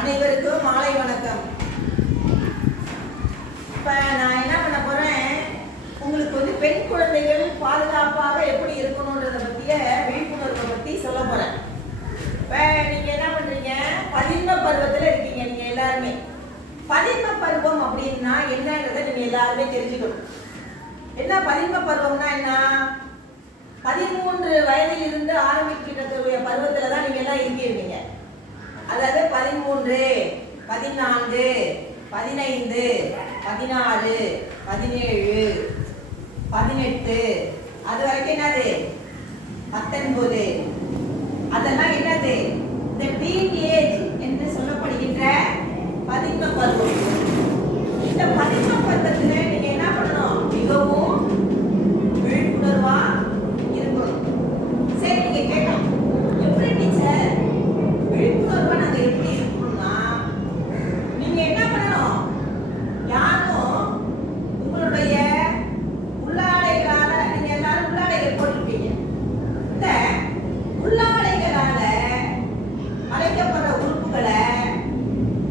அனைவருக்கும் மாலை வணக்கம். இப்போ நான் என்ன பண்ண போறேன், உங்களுக்கு பெண் குழந்தைகள் பாதுகாப்பாக எப்படி இருக்கணும்ன்றத பற்றிய விழிப்புணர்வை பற்றி சொல்ல போறேன். இப்போ நீங்க என்ன பண்றீங்க, பதின்ம பருவத்தில் இருக்கீங்க. நீங்க எல்லாருமே பதின்ம பருவம் அப்படின்னா என்னன்றதை நீங்க எல்லாருமே தெரிஞ்சுக்கணும். என்ன பதின்ம பருவம்னா என்ன? 13 வயதில் இருந்து ஆரம்பிக்கக்கூடிய பருவத்தில் தான் நீங்க எல்லாம் இருக்கீங்க. அதாவது 13, 14, 15, 16, 17, 18, அது வரைக்கும் என்னது 19, அதெல்லாம் என்னது இந்த டீன் ஏஜ் என்று சொல்லப்படுகின்ற பதின்ம பருவம். இந்த பதின்ம பருவத்தில் நீங்க என்ன பண்ணணும், மிகவும் விழிப்புணர்வா இருக்கணும். சரி, நீங்க கேட்கலாம், எப்படி டீச்சர் விழிப்புணர்வா நாங்க எப்படி இருக்கணும்னா, நீங்க என்ன பண்ணணும், யாரும் உங்களுடைய உள்ளாடைகளால, நீங்க எல்லாரும் உள்ளாடைகள் போட்டிருப்பீங்க, இந்த உள்ளாடைகளால மறைக்கப்படுற உறுப்புகளை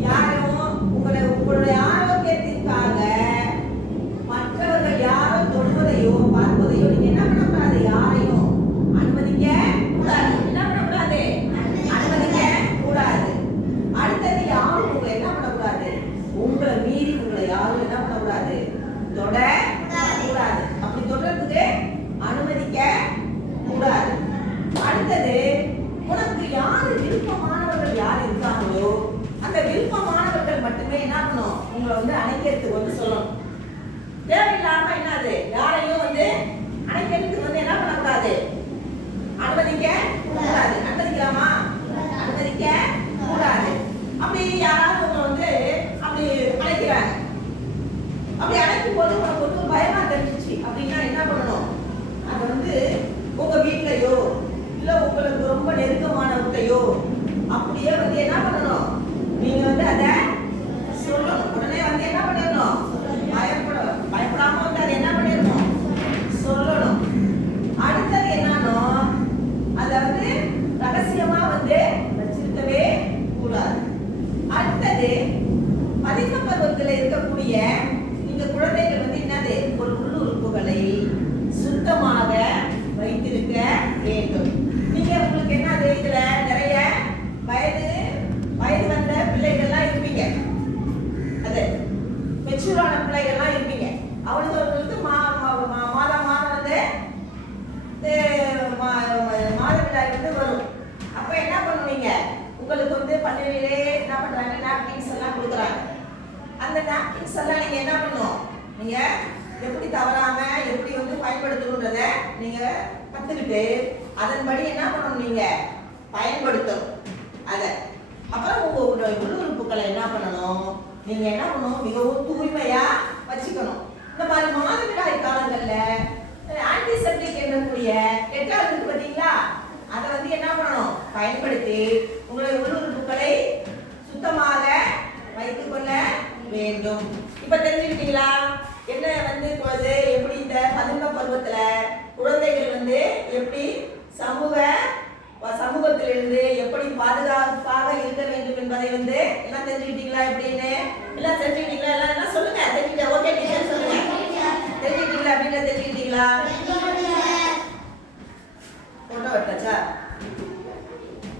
யாரும் உங்களுடைய ஆரோக்கியத்திற்காக மற்றவர்கள் யாரும் தொடுவதையோ பார்ப்பதையோ நீங்க என்ன பண்ணக்கூடாது, யாரையும் அனுமதிக்க கூடாது. என்ன பண்ணக்கூடாது, அனுமதிக்க கூடாது. அடுத்தது யாரும் உங்களை என்ன பண்ணக்கூடாது, உங்களை மீறி உங்களை யாரும் என்ன பண்ணக்கூடாது, தொட கூடாது. அப்படி தொடர்றதுக்கு அனுமதிக்க கூடாது. அடுத்தது, உனக்கு யாரு விருப்பமானவர்கள் யார் இருக்காங்களோ அந்த விருப்பமானவர்கள் மட்டுமே என்ன பண்ணணும், உங்களை அணைக்கிறதுக்கு சொல்லணும். தேவையில்லாம என்னது, யாரையும் அணைக்கிறதுக்கு என்ன பண்ணக்கூடாது, அனுமதிக்க கூடாது. அனுமதிக்கலாமா? அனுமதிக்க கூடாது. அப்படி யாராவது உங்களை அப்படி அழைக்கிறாங்க, அப்படி அழைக்கும் போது உனக்கு ஒரு பயமா தெரிஞ்சிச்சு அப்படின்னா என்ன பண்ணணும், அது உங்க வீட்லயோ இல்ல உங்களுக்கு ரொம்ப நெருக்கமானவர்களையோ அப்படியே என்ன பண்ணணும், நீங்க அதை சொல்லணும். உடனே என்ன பண்ணிடணும், பயப்படாம அதை என்ன பண்ணிடணும், சொல்லணும். அடுத்தது என்னன்னா, அதை ரகசியமா வச்சிருக்கவே கூடாது. அடுத்தது, பதின்ம பருவத்தில் இருக்கக்கூடிய இந்த குழந்தைகள் என்னது, ஒரு உள்ளுறுப்புகளை சுத்தமாக வைத்திருக்க வேண்டும். நீங்க உங்களுக்கு என்னது, இதுல நிறைய வயது வந்த பிள்ளைகள்லாம் இருப்பீங்க, அது மெச்சூரான பிள்ளைகள்லாம் இருப்பீங்க. அவங்களுக்கு மாதம் மாதவிடாய் வரும். அப்ப என்ன பண்ணுவீங்க, உங்களுக்கு பள்ளியிலே என்ன பண்றாங்க, நாப்கின்ஸ் எல்லாம் கொடுக்குறாங்க. அந்த நாப்கின்ஸ் எல்லாம் நீங்க என்ன பண்ணணும், நீங்க எப்படி தவறாம எப்படி பயன்படுத்தணுன்றத நீங்க கத்துக்கிட்டு அதன்படி என்ன பண்ணணும், நீங்க பயன்படுத்தணும் அதை. அப்புறம் உங்களுடைய உள்ளுறுப்புகளை என்ன பண்ணணும், நீங்க என்ன பண்ணணும், மிகவும் தூய்மையா வச்சுக்கணும். இந்த மாதிரி மாதவிடாய் காலங்கள்ல ஆன்டிசெப்டிக் என்றக்கூடிய டெட்டால் இருக்கு பார்த்தீங்களா, அதை என்ன பண்ணணும், பயன்படுத்தி உங்களுடைய உள்ளுறுப்புகளை சுத்தமாக வைத்துக் கொள்ள வேண்டும். இப்ப தெரிஞ்சுக்கிட்டீங்களா என்ன எப்படி இந்த பதின்ம பருவத்துல குழந்தைகள் எப்படி சமூகத்திலிருந்து எப்படி பாதுகாப்பாக இருக்க வேண்டும் என்பதை எல்லாம் தெரிஞ்சுக்கிட்டீங்களா? எப்படின்னு எல்லாம் தெரிஞ்சுக்கிட்டீங்களா? எல்லாம் சொல்லுங்க. தெரிஞ்சுக்கிட்டா ஓகே டீச்சர் சொல்லுங்க. தெரிஞ்சுக்கிட்டீங்களா? அப்படின்னு தெரிஞ்சுக்கிட்டீங்களா? போட்டோ எடுத்தாச்சா?